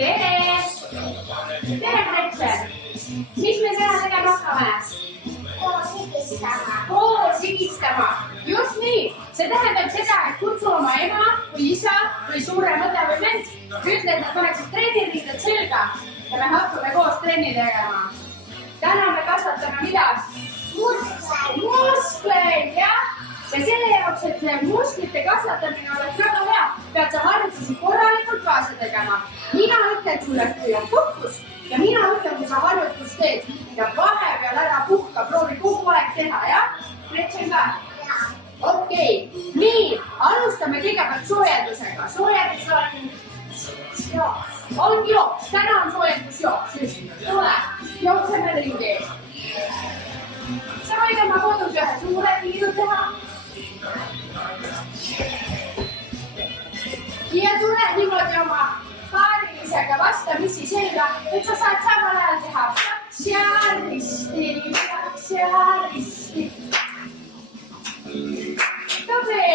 tere! Tere, Gretchen! Mis me täna tegema hakkame? Koos higistama. Just nii. See tähendab seda, et kutsu oma ema või isa või suurem õde või vend. Ütle, et nad paneksid trenniriided selga ja me hakkame koos trenni tegema. Täna me kasvatame mida? Muskleid, jah? Ja selle jaoks, et see musklite kasvatamine oleks väga hea, pead sa harjutusi korralikult kaasa tegema. Mina ütlen sulle, kui on puhkus ja mina ütlen, kui sa harjutus teed ja vahepeal ära puhka, proovi kogu aeg teha, jah? Gretchen ka? Okei, nii, alustame kõigepealt soojendusega. Soojendus on jooks, täna on soojendusjooks. Tule, jookseme ringi. Sa võid oma kodus ühe suure liidu teha. Ja tule niimoodi oma paarilisega vastamisi selga, et sa saad samal ajal teha kaks ja risti. Tore!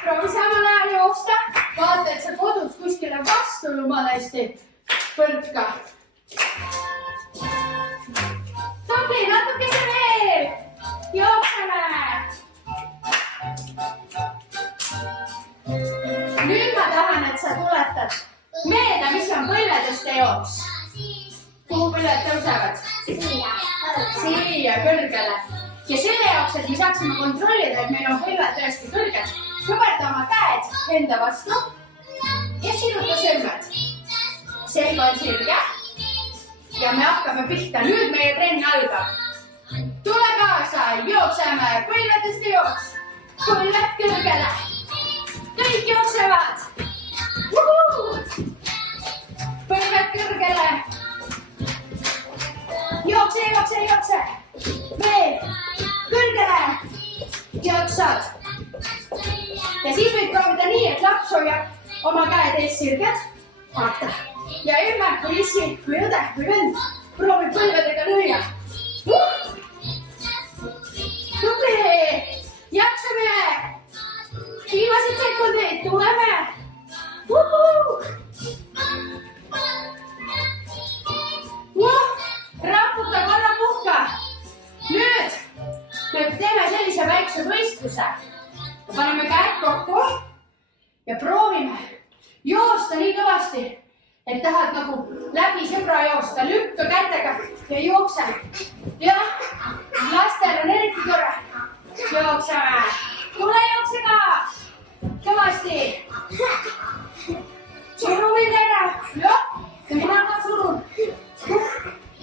Proovi samal ajal jooksta. Vaata, et sa kodus kuskile vastu jumalesti põrka. Tore, natukese veel. Jookseme. Nüüd ma tahan, et sa tuletad meelde, mis on põlvedeste jooks. Kuhu põlved tõusevad? Siia kõrgele. Ja selle jaoks, et me saaksime kontrollida, et meil on põlved tõesti kõrged, kõverda oma käed enda vastu ja sinuta sõrmed. Selg on sirge ja me hakkame pihta. Nüüd meie trenn algab. Tule kaasa, jookseme, põlvedeste jooks. Põlved kõrgele. Kõik jooksevad. Põlved kõrgele. Jookse. Veel. Kõrgele. Jooksad. Ja siis võid proovida nii, et laps hoiab oma käed ees sirged. Vaata. Ja emme või issi või õde või vend proovib põlvedega lüüa. Tubli. Jaksame. Viimased sekundid, tuleme! Raputa, korra puhka! Nüüd me teeme sellise väikse võistluse. Paneme käed kokku ja proovime joosta nii kõvasti, et tahad nagu läbi sõbra joosta. Lükka kätega ja jookse. Ja lastel on eriti tore. Jookseme. Tule jookse ka! Kõvasti! Suru mind ära! Jah, ja mina ka surun.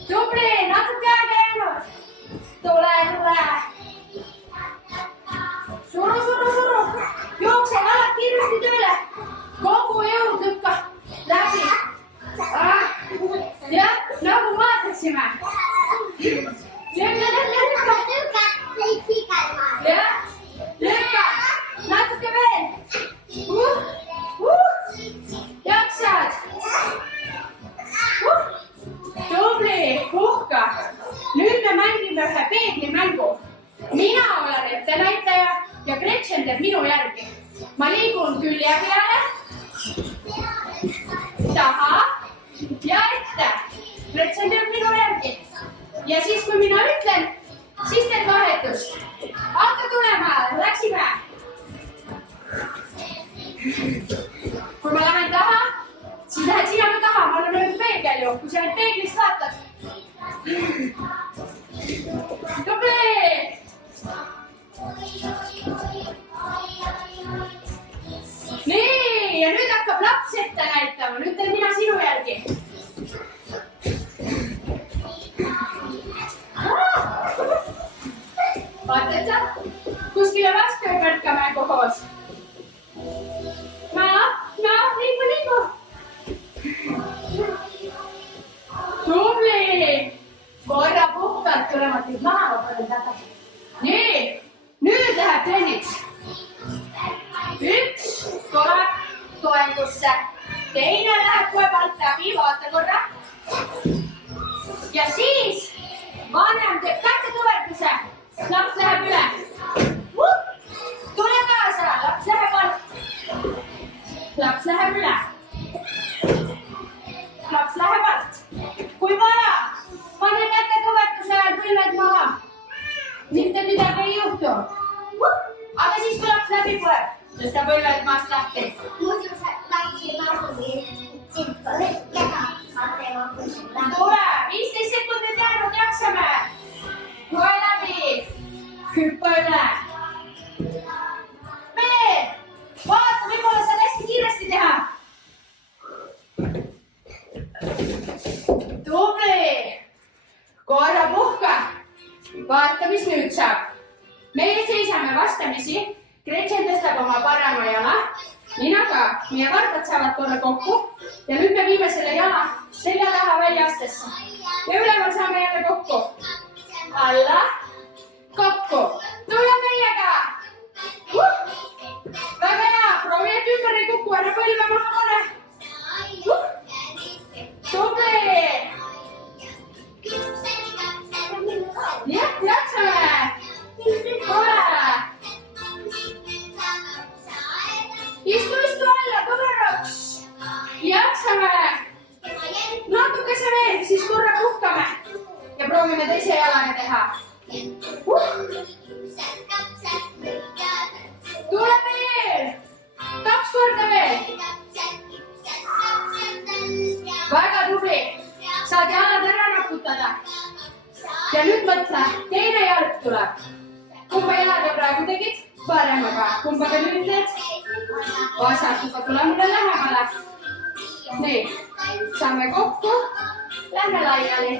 Tubli, natuke aega jäänud. Tule! Suru! Jookse alati kiiresti tööle. Kogu jõud lükka läbi. Jah, nagu vaataksime. Lükka. Jah, lükka. Natuke veel. Jaksad. Tubli, puhka. Nüüd me mängime ühe peeglimängu. Mina olen ettenäitaja ja Gretchen teeb minu järgi. Ma liigun külje peale, taha ja ette. Gretchen teeb minu järgi. Ja siis, kui mina ütlen, siis teed vahetust. Hakka tulema, läksime. Kui ma lähen taha, siis lähed sina ka taha. Ma olen nüüd peegel ju, kui sa nüüd peeglist vaatad. Tubli! Nii, ja nüüd hakkab laps ette näitama. Nüüd teen mina sinu järgi. Vaata, et sa kuskile vastu ei põrka mängu koos. Liigu. Tubli! Korra puhtalt tulematid maha, ma panen tagasi. Nii, nüüd läheb trenniks. Üks tuleb toengusse, teine läheb kohe palt läbi, vaata korra. Ja siis vanem teeb kätetuletuse, laps läheb üle. Tule kaasa, laps läheb alt. Laps läheb üle. kui vaja, pane käte kõvetuse ajal põlved maha. Mitte midagi ei juhtu. Aga siis kui laps läbi põeb, tõsta põlved maast lahti. Muidu sa lapsi mahumi, sind põled teha. Tule, 15 sekundit jäänud, jaksame. Kohe läbi. Hüppa üle. Veel. Vaata, võib-olla saad hästi kiiresti teha. Tubli. Korra puhka. Vaata, mis nüüd saab. Meie seisame vastamisi. Gretchen tõstab oma parema jala. Mina ka. Meie varbad saavad korra kokku. Ja nüüd me viime selle jala selja taha väljastesse. Ja üleval saame jälle kokku. Alla. Kokku. Tule meiega. Väga hea. Proovi, et ümber ei kuku. Ära põlve maha pane. Tubli. Jah, jaksame. Tule. Istu alla, kõveraks. Jaksame. Natukese veel, siis korra puhkame. Ja proovime teise jalaga teha. Tule veel. 2 korda veel. Väga tubli. Saad jalad ära raputada. Ja nüüd mõtle, teine jalg tuleb. Kumba jalaga praegu tegid? Paremaga. Kumbaga nüüd teed? Vasakuga tuleme lähemale. Nii, saame kokku. Lähme laiali.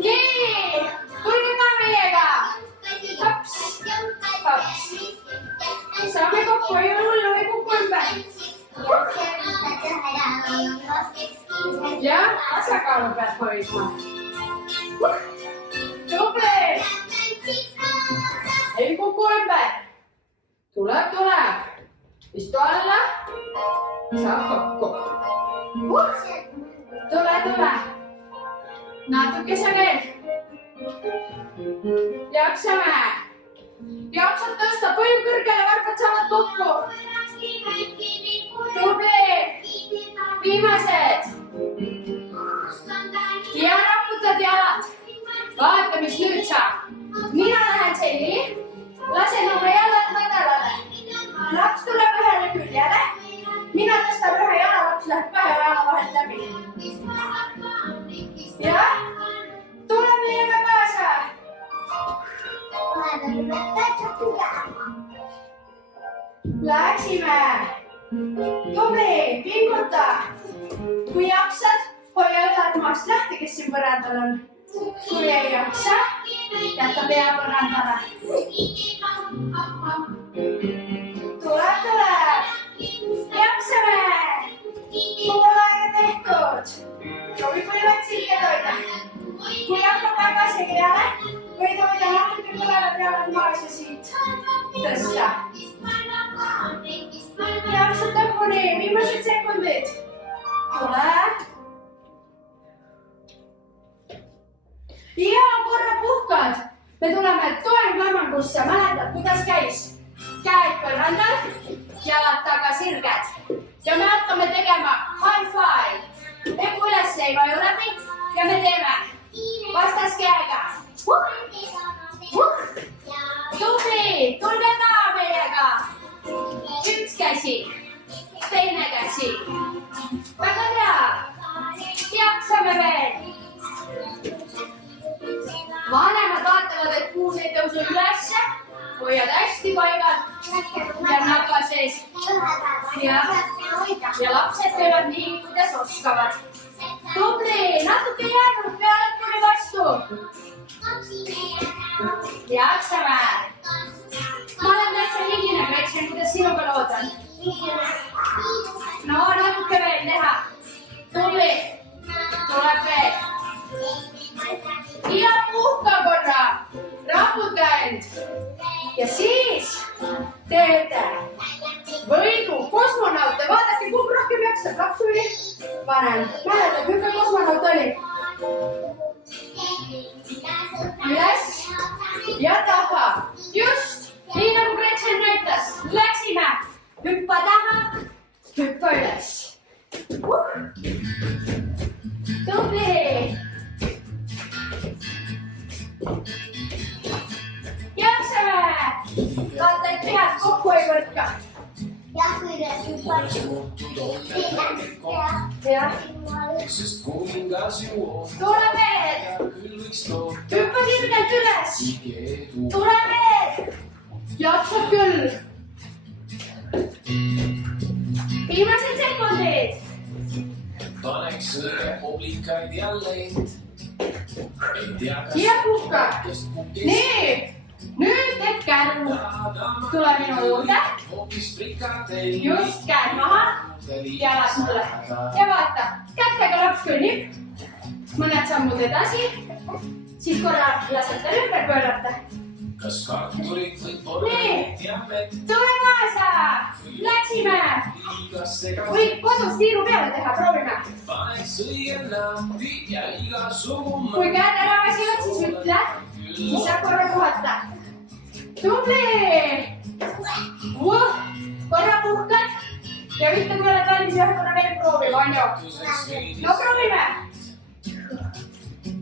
Nii, tulge ka meiega. Hops, hops. Saame kokku, ei ole hullu, ei kuku ümber. Ja, tasakaalu pead hoidma. Tubli. Ei kuku ümber. Tuleb. Istu alla. Saab kokku. Tule. Natukese veel. Jaksame. Jaksad tõsta põim kõrgele, varbad saavad kokku. Tubli. Viimased. Ja raputad jalad. Vaata, mis nüüd saab. Mina lähen selli. Lasen oma jalad madalale. Laps tuleb ühele küljele. Mina tõstab ühe jala, laps läheb kahe jala vahelt läbi. Jah, tule meiega kaasa. Läksime. Tubli, pinguta. Kui jaksad, hoia õlad maast lahti, kes siin põrandal on. Kui ei jaksa, jätta pea põrandale. Tule. Jaksame. Pool aega tehtud. Proovi põlved silke toida. Kui hakkab väga segreale, võid hoida natuke kõlevad jalad maas ja siit tõsta. Jaksad lõpuni, viimased sekundid. Tule. Ja korra puhkad. Me tuleme toenglammangusse. Mäletad, kuidas käis? Käed põrandal, jalad taga sirged. Ja me hakkame tegema high five. Epu üles ei vaju läbi ja me teeme vastaskäega. Tubli, tulge ka meiega. Üks käsi, teine käsi. Väga hea. Jaksame veel. Vanemad vaatavad, et puus ei tõusu ülesse. Hoiad hästi paigal ja napa sees. Ja lapsed teevad nii, kuidas oskavad. Tubli, natuke jäänud, pea lõpuni vastu. Jaksame. Ma olen täitsa higine, Gretchen, kuidas sinuga lood on? No, natuke veel teha. Tubli, tuleb veel. Ja puhka korra. Raputa end. Ja siis teete võidu kosmonaute. Vaadake, kumb rohkem jaksab. Laps oli vanem. Mäletad, milline kosmonaut oli? Üles ja taha. Just, nii nagu Gretchen näitas. Läksime. Hüppa taha, hüppa üles. Tubli. jah. Tule veel. Hüppa sirgelt üles. Tule veel. Jaksab küll. Viimased sekundid. Paneks õige oblikaid ja leid. Ja puhka. Nii. Nüüd teed käru. Tule minu juurde. Just käed maha. Jalad mulle. Ja vaata. Kätega laps kõnnib. Mõned sammud edasi. Siis korra lased tal ümber pöörata. Kas kartulit või porgalit ja mett? Tule kaasa. Läksime. Või kodus tiiru peale teha. Proovime. Paneks õige napi ja igasugune. Kui käed ära väsivad, siis ütle. Siis saab korra puhata. Tubli! Korra puhkad ja ütle, kui oled valmis ühe korra veel proovima, on ju? No proovime!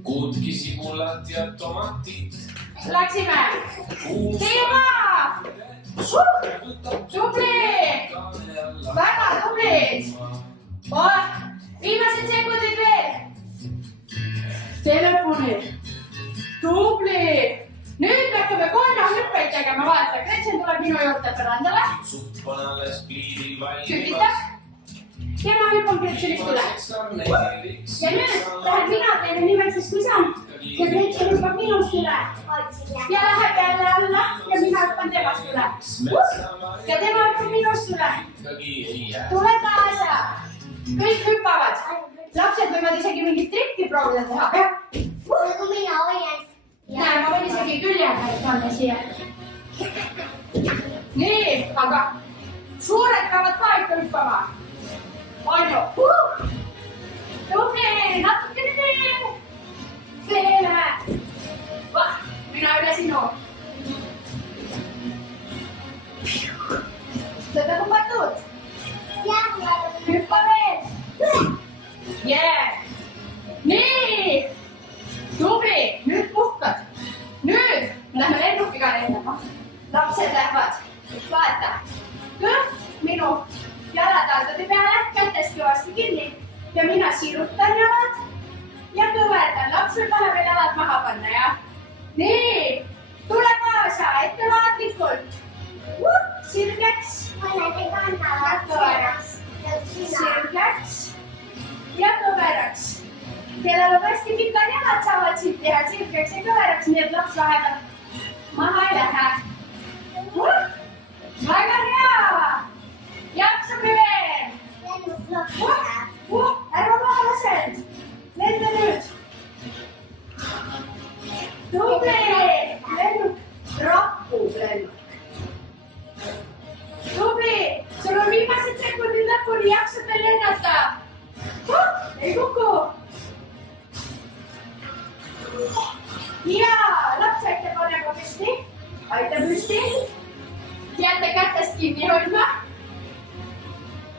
Kuutki sibulat ja tomatid. Läksime! Tiiuma! Tubli! Väga tublid! Viimased sekundid veel! Tee lõpuni! Tubli! Nüüd me hakkame konnahüppeid tegema, vaata, Gretchen tuleb minu juurde põrandale. Sügitab. Ja ma hüppan Gretchenist üle. Ja nüüd lähen mina teile nimel, sest kui saan. Ja Gretchen hüppab minust üle. Ja läheb jälle alla ja mina hüppan temast üle. Ja tema hüppab minust üle. Tule kaasa. Kõik hüppavad. Lapsed võivad isegi mingit trikki proovida teha. Nagu mina hoian. Näe, ma võin isegi küljega panna siia. Nii, aga suured peavad ka ikka hüppama. On ju? Tubli, natukene veel. Veel. Mina üle sinu. Seda lubatud. Hüppa veel. Yeah. Nii. Tubli, nüüd puhkad. Nüüd lähme lennukiga lendama. Lapsed lähevad. Vaata. Kõht minu jalataldade peale, kätest kõvasti kinni. Ja mina sirutan jalad ja kõverdan. Laps võib vahepeal jalad maha panna, jah? Nii. Tule kaasa, ettevaatlikult. Sirgeks. Kõveraks. Sirgeks. Ja kõveraks. Kellel on hästi pikad jalad, saavad siit teha sirgeks ja kõveraks, nii et laps vahepeal maha ei lähe. Väga hea! Jaksame veel! Ära maha lased! Lenda nüüd! Tubli! Lennuk! Rappub lennuk! Tubli! Sul on viimased sekundid lõpuni, jaksad veel lennata! Ei kuku! Ja laps aitab panema püsti. Aitab püsti. Jääte kätest kinni hoidma.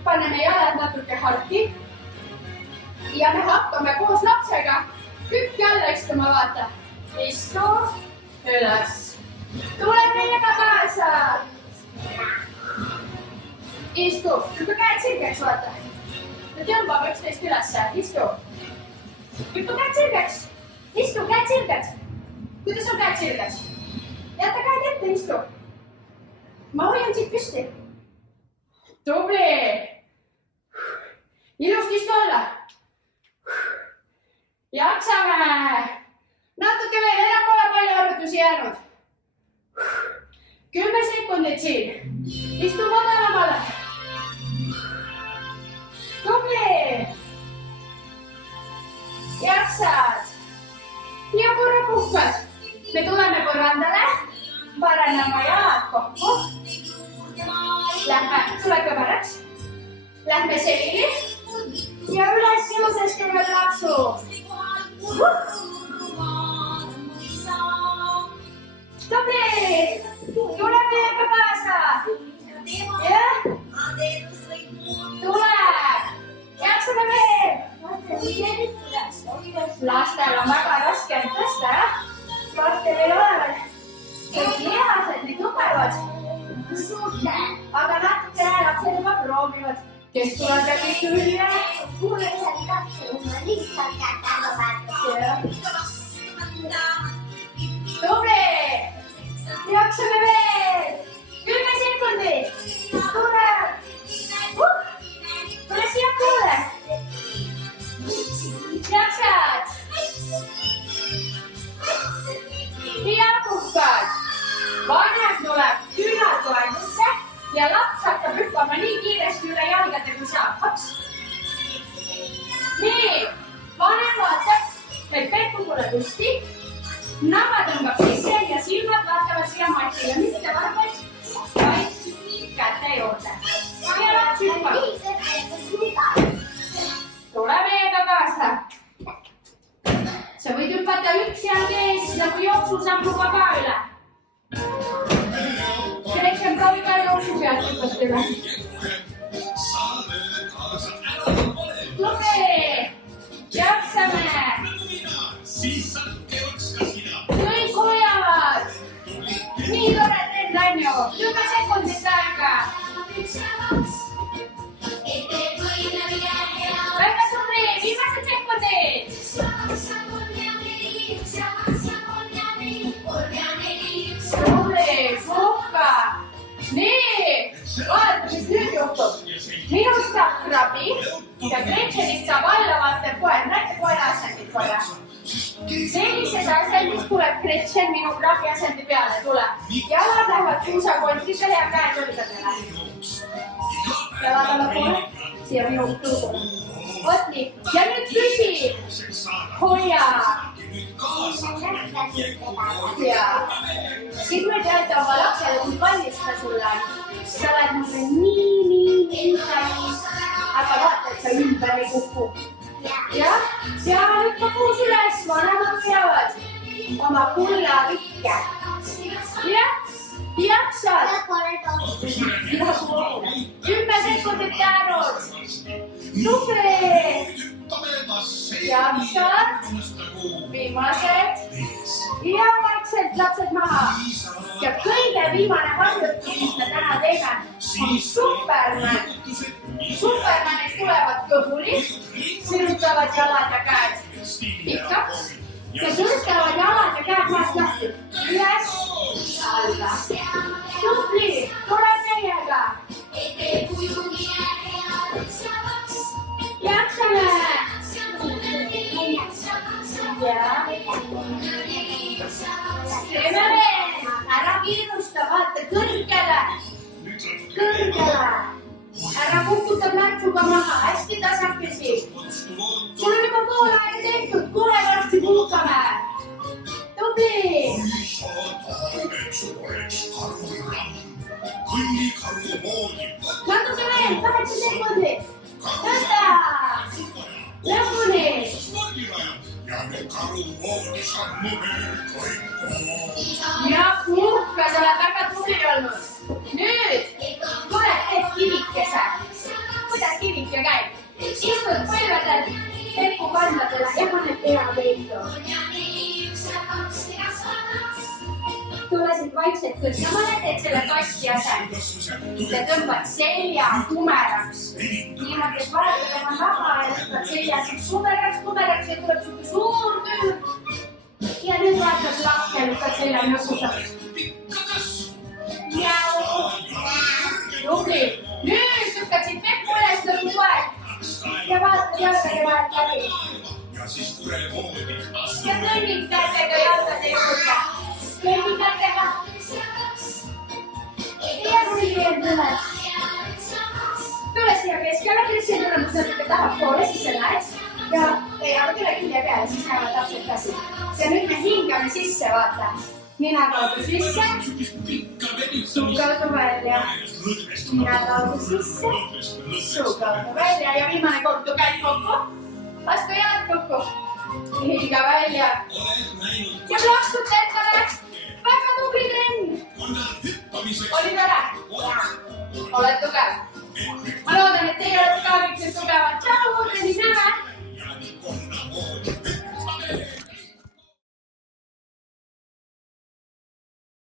Paneme jalad natuke harki. Ja me hakkame koos lapsega tükki alla istuma, vaata. Istu üles. Tule meiega kaasa. Istu. Hüppa käed sirgeks, vaata. Nüüd jõmbame üksteist ülesse. Istu. Hüppa käed sirgeks. Istu, käed sirged. Kuidas on käed sirged? Jäta käed ette, istu. Ma hoian siit püsti. Tubli. Ilusti istu alla. Jaksame. Natuke veel, enam pole palju arvutusi jäänud. 10 sekundit siin. Istu madalamale. Tubli. Jaksad. Ja korra puhkad. Me tuleme põrandale, paraneme jalad kokku. Lähme, tule kõveraks. Lähme selili ja üles ilusasti veel laksu. Tubli, tule meiega kaasa. Jah, tule, jaksame veel. Lastel on väga raske tõsta, jah? Lastel ei ole veel kõik lihased, nii tugevad. Aga natuke lapsed juba proovivad. kes tuleb läbi külje? Mul ei ole täpselt, ma lihtsalt kätte Tubli! Jaksame veel! 10 sekundit! Tule! Tule siia poole! Jaksad! Jakukad! Vanem tuleb küünatoetusse ja laps hakkab hüppama nii kiiresti üle jalgade kui saab. Hops! Nii! Vanem vaatab, et Pekku pole püsti. Naba tõmbab sisse ja silmad vaatavad siia matile. Mis te vaatad? Vaid käte juurde. Ja laps hüppab. Tule meiega kaasa. Sa võid hüppata üks jalg ees, nagu jooksusammuga ka üle. Krečen proovi ka jooksu pealt hüppata üle. Tubli! Jaksame! Kõik hoiavad! Nii tore trend on ju! 10 sekundit aega! Väga tubli! Viimased sekundid! Tubli! Puhka! Nii! Vaata, mis nüüd juhtub! Minust saab krabi ja Gretchenist saab allavaatev koer. Näete koera asendit korra? Sellises asendis tuleb Gretchen minu krabi asendi peale. Tule. Jalad lähevad kuusakontidele ja käed õlgadele. Jalad alla poole. Siia minu kõrgule. Vot nii. Ja nüüd küsi. Hoia. Ja. Siis me teate oma lapsele, kui kallis ta sulle on. Sa oled mulle nii kallis. Aga vaata, et sa ümber ei kuku. Jah, seal lükka puus üles, vanemad teavad oma kullavikke. Jah, jaksad. 10 sekundit jäänud. Tubli! Jaksad. Viimased. Ja vaikselt lapsed maha. Ja kõige viimane harjutus, mis me täna teeme, on Superman. Supermanid tulevad kõhuli, sirutavad jalad ja käed pikaks ja tõstavad jalad ja käed maast lahti. Üles, alla. Tubli, tule meiega. Jaksame. Ja. Teeme veel. Ära kiirusta, vaata kõrgele. Kõrgele. Ära kukuta märtsuga maha, hästi tasakesi. Sul on juba pool aega tehtud, kohe varsti puhkame. Tubli! Natuke veel, 8 sekundit. Tõsta! Lõpuni! Ja puhka, sa oled väga tubli olnud. Nüüd tuleb teed kivikese. Kuidas kivike käib? Istud põlvedel, Pekku kandadele ja paned pea peitu. Tulesid vaikselt kõrgemale, teed selle tassi asendis. Ja tõmbad selja kumeraks. Niimoodi, et vahetad oma naba ja tõmbad selja siis kumeraks ja tuleb sulle suur tüür. Ja nüüd vaatad lahke, lükkad selja nõsusaks. Tubli! Nüüd lükkaksid Pekku üles nagu poeg. Ja vaatad jalgade vahelt läbi. Ja kõnnid kätega jalgade juurde. Kõnnid kätega. Ja kui veel tuled. Tule siia keskele, Kristjan tuleb natuke tahapoole, siis sa näed. Ja teevad üle külje peale, siis näevad täpselt käsi. Ja nüüd me hingame sisse, vaata. Nina kaudu sisse, suu kaudu välja, nina kaudu sisse, suu kaudu välja ja viimane kord käid kokku, vastu jalad kokku, hinga välja ja plaksud endale, väga tubli trenn. Oli tore? Oled tugev? Ma loodan, et teie olete ka kõik tugevad.